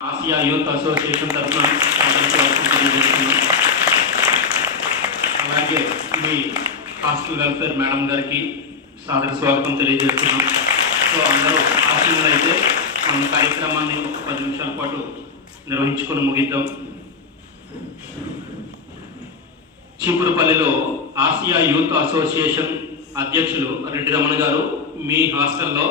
Asia youth association తరఫున అలాగే మీ hostel welfare madam గారికి సాదర స్వాగతం తెలియజేస్తున్నాం సో అందరూ ఆశీనులు అయితే మన కార్యక్రమాన్ని ఒక పది నిమిషాల పాటు నిర్వహించుకొని ముగిద్దాం. చీపురుపల్లిలో ఆసియా యూత్ అసోసియేషన్ అధ్యక్షులు రెడ్డి రమణ గారు మీ హాస్టల్లో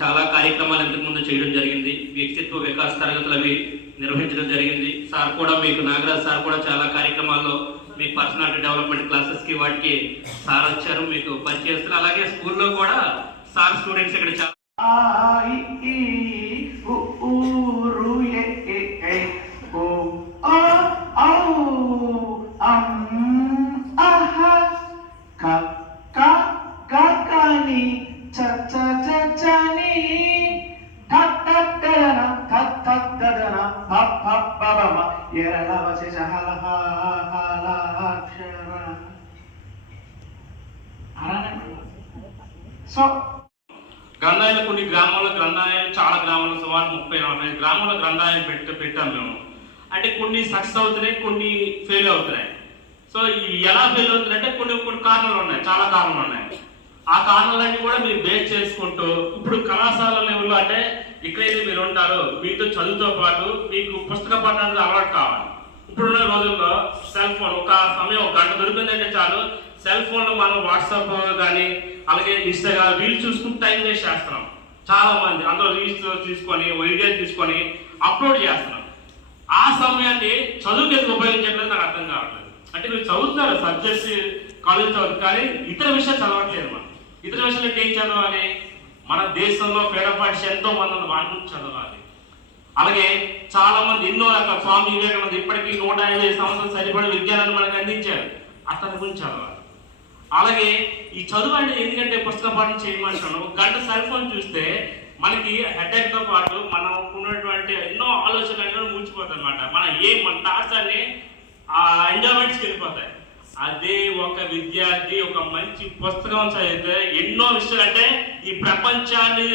చాలా కార్యక్రమాలు ఇంతకుముందు చేయడం జరిగింది. వ్యక్తిత్వ వికాస తరగతులు అవి నిర్వహించడం జరిగింది. సార్ కూడా మీకు నాగరాజ్ సార్ కూడా చాలా కార్యక్రమాల్లో మీ పర్సనాలిటీ డెవలప్మెంట్ క్లాసెస్కి వాటికి సార్ వచ్చారు మీకు పరిచయస్తులు అలాగే స్కూల్లో కూడా సార్ స్టూడెంట్స్ ఇక్కడ చాలా సో కొన్ని గ్రామాల్లో గ్రంథాలయాలు చాలా గ్రామాల్లో సుమారు ముప్పై నలభై గ్రామాల గ్రంథాలయం పెట్టి పెట్టాం మేము. అంటే కొన్ని సక్సెస్ అవుతున్నాయి కొన్ని ఫెయిల్ అవుతున్నాయి. సో ఎలా ఫెయిల్ అవుతున్నాయంటే కొన్ని కొన్ని కారణాలు ఉన్నాయి చాలా కారణాలు ఉన్నాయి. ఆ కారణాలన్నీ కూడా మీరు బేస్ చేసుకుంటూ ఇప్పుడు కళాశాల లెవెల్లో అంటే ఇక్కడైతే మీరు ఉంటారు మీతో చదువుతో పాటు మీకు పుస్తక పఠనానికి అలవాటు కావాలి. ఇప్పుడున్న రోజుల్లో సెల్ ఫోన్ ఒక సమయం ఒక గంట దొరికిందంటే చాలు. సెల్ ఫోన్లో మనం వాట్సాప్ కానీ అలాగే ఇన్స్టాగ్రామ్ రీల్స్ చూసుకుని టైం వేస్ట్ చేస్తున్నాం. చాలా మంది అందులో రీల్స్ తీసుకొని వీడియోస్ తీసుకొని అప్లోడ్ చేస్తున్నాం ఆ సమయాన్ని చదువుకి ఎందుకు ఉపయోగించట్లేదు నాకు అర్థం కావట్లేదు. అంటే మీరు చదువుతున్నారు సబ్జెక్ట్స్ కాలేజ్ చదువు కానీ ఇతర విషయాలు చదవట్లేదు మనం. ఇతర విషయాలు ఏం చదవాలి? మన దేశంలో పేదపాటి ఎంతో మంది వాళ్ళు వాటి చదవాలి. అలాగే చాలా మంది ఎన్నో రకాల స్వామి వివేకానంద ఇప్పటికీ నూట యాభై సంవత్సరాలు సరిపడే విజ్ఞానాన్ని మనకు అందించారు. అతని గురించి చదవాలి. అలాగే ఈ చదువు అనేది ఎందుకంటే పుస్తక పాఠం చేయమంటాను ఒక గంట సెల్ ఫోన్ చూస్తే మనకి హెడేక్ పాటు మనం ఉన్నటువంటి ఎన్నో ఆలోచనలు అన్నీ మూచిపోతాయి అనమాట మన ఏ మన టాస్క్ అన్ని ఆ ఎంజాయ్మెంట్స్కి వెళ్ళిపోతాయి. అదే ఒక విద్యార్థి ఒక మంచి పుస్తకం చదివితే ఎన్నో విషయాలు అంటే ఈ ప్రపంచాన్ని